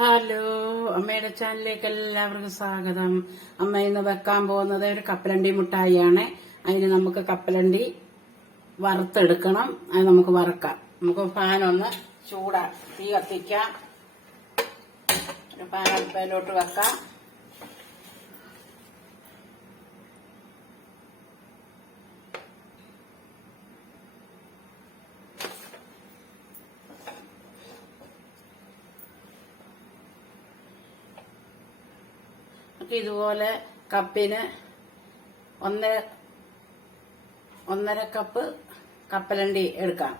Hello അമ്മയുടെ ചാനലിലേക്ക് എല്ലാവർക്കും സ്വാഗതം. അമ്മ ഇന്ന് വെക്കാൻ പോകുന്നത് ഒരു കപ്പലണ്ടി മുട്ടായിയാണ്. അതിന് നമുക്ക് കപ്പലണ്ടി വറുത്തെടുക്കണം. അത് നമുക്ക് വറക്കാം. നമുക്ക് ഫാൻ ഒന്ന് ചൂടാ തീ കത്തിക്കാം. ഒരു ഫാൻ അടുപ്പയിലോട്ട് വെക്കാം. നമുക്ക് ഇതുപോലെ കപ്പിന് ഒന്നര ഒന്നര കപ്പ് കപ്പലണ്ടി എടുക്കാം.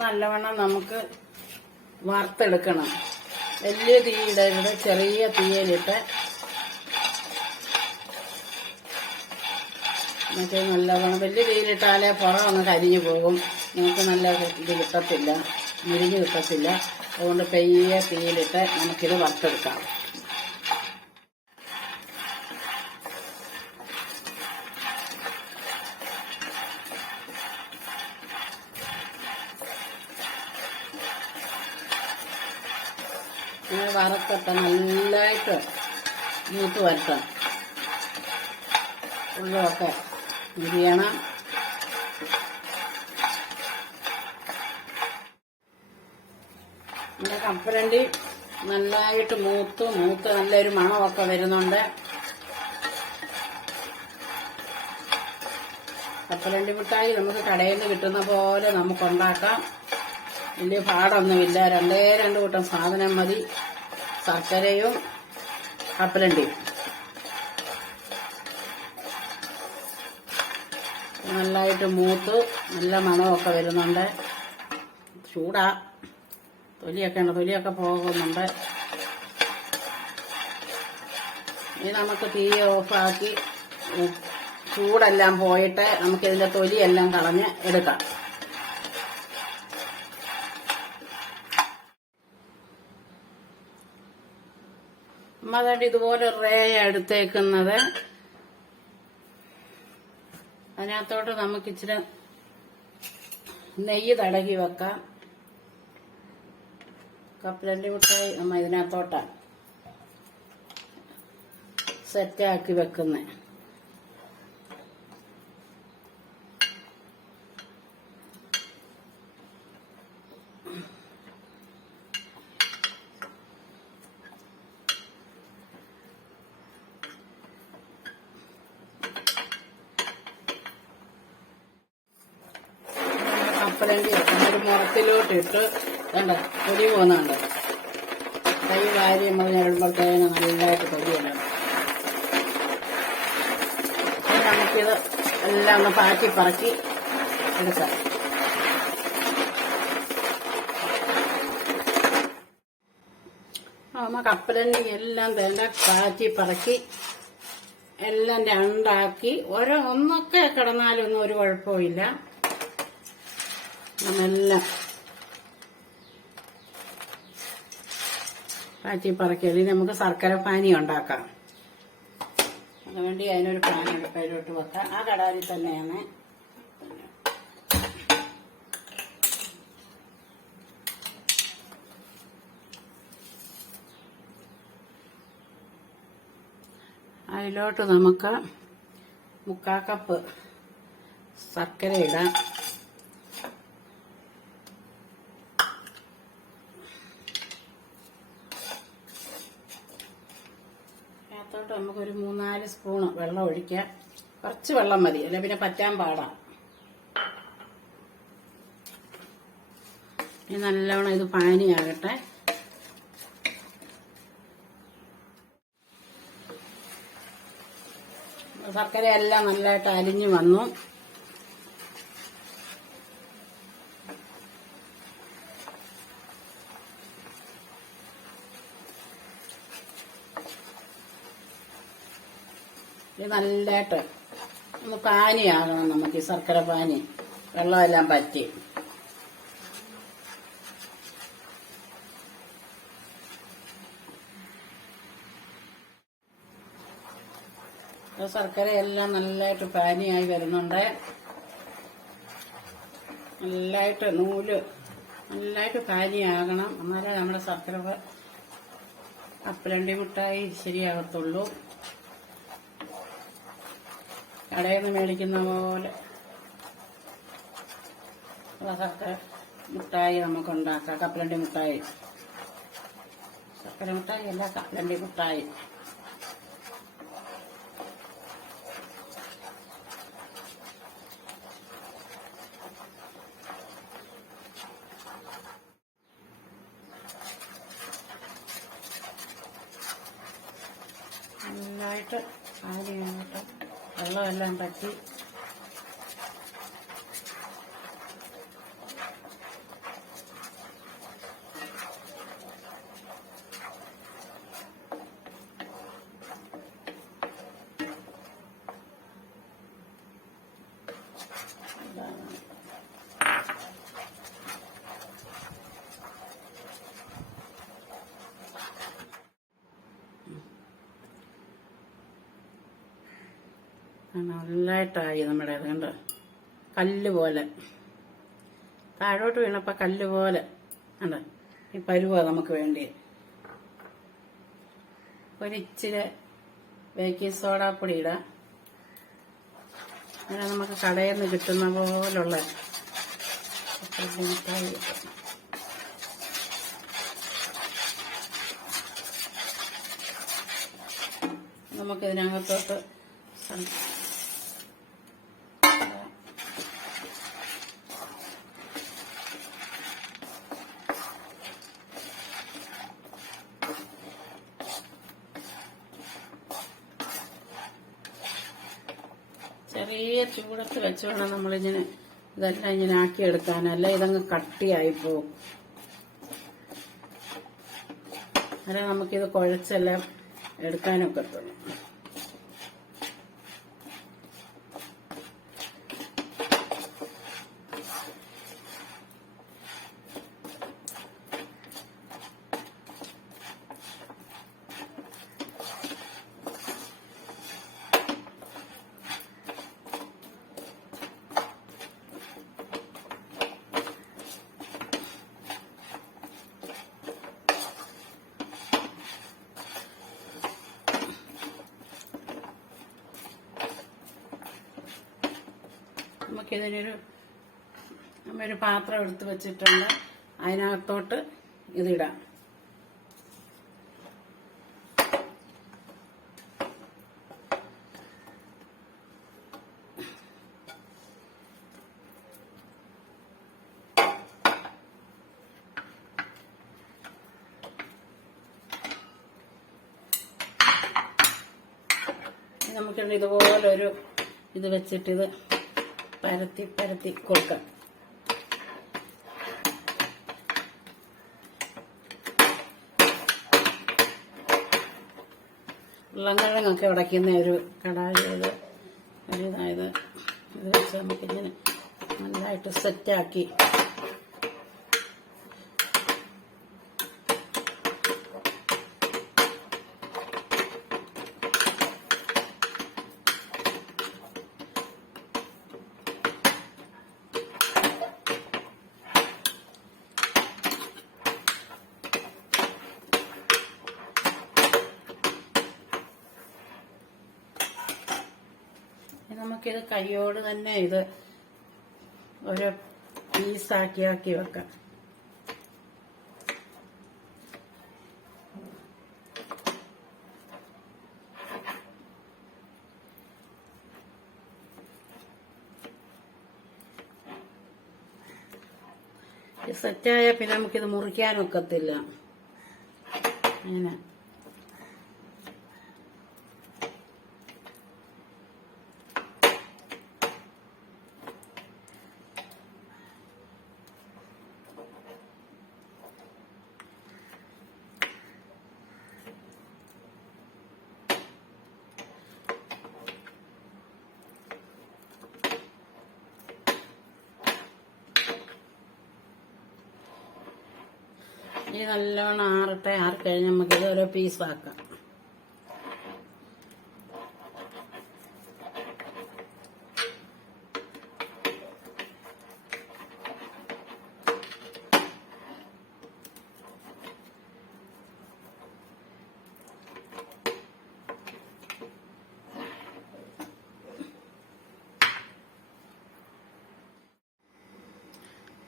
നല്ലവണ്ണം നമുക്ക് വറുത്തെടുക്കണം. വലിയ തീയിടരുത് ചെറിയ തീയിലിട്ട്. മറ്റേ നല്ലവണ്ണം വലിയ തീയിലിട്ടാലേ പുറമൊന്ന് കരിഞ്ഞു പോകും. നമുക്ക് നല്ല ഇത് കിട്ടത്തില്ല മുരിഞ്ഞ് കിട്ടത്തില്ല. അതുകൊണ്ട് പെയ്യ തീയിലിട്ട് നമുക്കിത് വറുത്തെടുക്കാം. ഇങ്ങനെ വറുത്തിട്ട് നല്ലതായിട്ട് മൂത്ത് വരട്ടണം ഉള്ളതൊക്കെ മുരിയണം. നമ്മുടെ കപ്പലണ്ടി നന്നായിട്ട് മൂത്ത് മൂത്ത് നല്ലൊരു മണമൊക്കെ വരുന്നുണ്ട്. കപ്പലണ്ടി മിഠായി നമുക്ക് കടയിൽ നിന്ന് കിട്ടുന്ന പോലെ നമുക്ക് ഉണ്ടാക്കാം വലിയ പാടൊന്നുമില്ല. രണ്ടേ രണ്ട് കൂട്ടം സാധനം മതി. ശർക്കരയും കപ്പലണ്ടിയും. നല്ലതായിട്ട് മൂത്ത് നല്ല മണമൊക്കെ വരുന്നുണ്ട്. ചൂടാ. തൊലിയൊക്കെ ഉണ്ട്. തൊലിയൊക്കെ പോകുന്നുണ്ട്. ഇനി നമുക്ക് തീ ഓഫാക്കി ചൂടെല്ലാം പോയിട്ട് നമുക്കിതിന്റെ തൊലിയെല്ലാം കളഞ്ഞ് എടുക്കാം. അമ്മ അതുകൊണ്ട് ഇതുപോലെ റേ എടുത്തേക്കുന്നത്. അതിനകത്തോട്ട് നമുക്ക് ഇച്ചിരി നെയ്യ് തടകി വെക്കാം. കപ്പലണ്ടി മുട്ടായി നമ്മ ഇതിനകത്തോട്ടാണ് സെറ്റാക്കി വെക്കുന്നത് കപ്പലണ്ടി ഒരു മുറത്തിലോട്ട് ഇട്ട് കണ്ട? പൊടി പോകുന്നുണ്ട്. കൈ വാരി നമ്മൾ നല്ലതായിട്ട് പൊടി ഇനി നമുക്കിത് എല്ലാം ഒന്ന് പാറ്റി പറക്കി എടുക്കാം. ആ, നമ്മ കപ്പലണ്ടി എല്ലാം തന്നെ പാറ്റി പറക്കി എല്ലാം രണ്ടാക്കി. ഓരോ ഒന്നൊക്കെ കിടന്നാലൊന്നും ഒരു കുഴപ്പമില്ല നമ്മെല്ലാം പറക്കിയാൽ നമുക്ക് ശർക്കര പാനി ഉണ്ടാക്കാം. അതുവേണ്ടി അതിനൊരു പാൻ അടുപ്പയിലോട്ട് വെക്കാം. ആ കടാരി തന്നെയാണ്. അതിലോട്ട് നമുക്ക് മുക്കാ കപ്പ് ശർക്കര ഇടാം അതിനകത്തോട്ട് നമുക്കൊരു മൂന്നാൽ സ്പൂണ് വെള്ളം കുറച്ച് വെള്ളം മതി. അല്ലെ? പിന്നെ പറ്റാൻ പാടാം. ഇനി നല്ലവണ്ണം ഇത് പാനിയാകട്ടെ ശർക്കര എല്ലാം നല്ലതായിട്ട് അരിഞ്ഞു വന്നു. ഇത് നല്ലതായിട്ട് ഒന്ന് പാനിയാകണം നമുക്ക് ഈ ശർക്കര പാനി. വെള്ളമെല്ലാം പറ്റി. ശർക്കര ശർക്കരയെല്ലാം നല്ലതായിട്ട് പാനിയായി വരുന്നുണ്ട്. നല്ലതായിട്ട് നൂൽ നല്ലതായിട്ട് പാനിയാകണം. എന്നാലേ നമ്മുടെ ശർക്കര അപ്പലണ്ടി മിഠായി ശരിയാകത്തുള്ളൂ. കടയിൽ നിന്ന് മേടിക്കുന്ന പോലെ. ശർക്കര മുട്ടായി നമുക്ക് ഉണ്ടാക്കാം. കപ്പലണ്ടി മുട്ടായി. ശർക്കര മുട്ടായി അല്ല കപ്പലണ്ടി മുട്ടായി. നന്നായിട്ട് ആദ്യമായിട്ട് വെള്ളമെല്ലാം പറ്റി നല്ലതായിട്ടായി നമ്മുടെ അത് കണ്ട? കല്ല് പോലെ. താഴോട്ട് വീണപ്പോൾ കല്ല് പോലെ. കണ്ട? ഈ പരുവാ നമുക്ക് വേണ്ടി ഒരിച്ചിരി ബേക്കിംഗ് സോഡാപ്പൊടി ഇടാം. അങ്ങനെ നമുക്ക് കടയിൽ നിന്ന് കിട്ടുന്ന പോലുള്ള മിഠായി കിട്ടും. നമുക്കിതിനകത്തോട്ട് സം- കൂടെ ചൂടത്ത് വെച്ച് വേണം നമ്മളിങ്ങനെ ഇതെല്ലാം ഇങ്ങനെ ആക്കിയെടുക്കാൻ അല്ല ഇതങ്ങ് കട്ടിയായി പോവും. അല്ല നമുക്കിത് കുഴച്ചെല്ലാം എടുക്കാനൊക്കെ നമുക്കിതിനൊരു ഒരു പാത്രം എടുത്ത് വെച്ചിട്ടുണ്ട്. അതിനകത്തോട്ട് ഇതിടാം. ഇനി നമുക്കിവിടെ ഇതുപോലൊരു ഇത് വെച്ചിട്ട് ഇത് പരത്തി പരത്തി കൊടുക്കാം. ഉള്ളംകിഴങ്ങൊക്കെ ഉടയ്ക്കുന്ന ഒരു ഇത് ഒരു ഇതായത് ഇത് വെച്ച് നമുക്കിങ്ങനെ നല്ലതായിട്ട് സെറ്റാക്കി നമുക്കിത് കൈയോട് തന്നെ ഇത് ഓരോ പീസാക്കി ആക്കി വെക്കാം. സെറ്റായ പിന്നെ നമുക്കിത് മുറിക്കാനൊക്കത്തില്ല അങ്ങനെ. അരി നല്ലോണം ആറട്ടെ നമുക്ക് നമുക്കിത് ഓരോ പീസ് ആക്കാം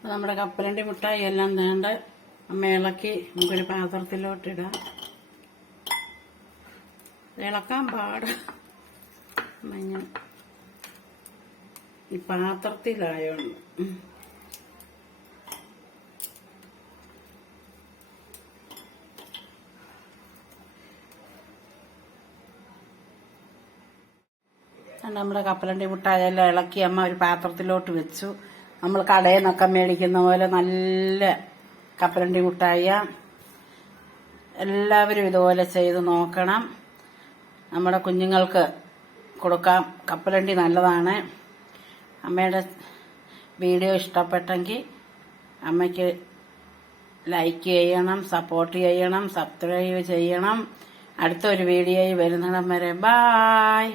നമ്മുടെ കപ്പലണ്ടി മുട്ടായി എല്ലാം വേണ്ട. ഇളക്കി നമുക്കൊരു പാത്രത്തിലോട്ടിടാം. ഇളക്കാൻ പാട. മഞ്ഞ. ഈ പാത്രത്തിലായോണ്ട്. നമ്മുടെ കപ്പലണ്ടി മുട്ടായെല്ലാം ഇളക്കി അമ്മ ഒരു പാത്രത്തിലോട്ട് വെച്ചു. നമ്മൾ കടയിൽ നിന്നൊക്കെ മേടിക്കുന്ന പോലെ നല്ല കപ്പലണ്ടി മുട്ടായ. എല്ലാവരും ഇതുപോലെ ചെയ്ത് നോക്കണം. നമ്മുടെ കുഞ്ഞുങ്ങൾക്ക് കൊടുക്കാം. കപ്പലണ്ടി നല്ലതാണ്. അമ്മയുടെ വീഡിയോ ഇഷ്ടപ്പെട്ടെങ്കിൽ അമ്മയ്ക്ക് ലൈക്ക് ചെയ്യണം സപ്പോർട്ട് ചെയ്യണം സബ്സ്ക്രൈബ് ചെയ്യണം. അടുത്തൊരു വീഡിയോയിൽ വരുന്നിടം വരെ. ബായ്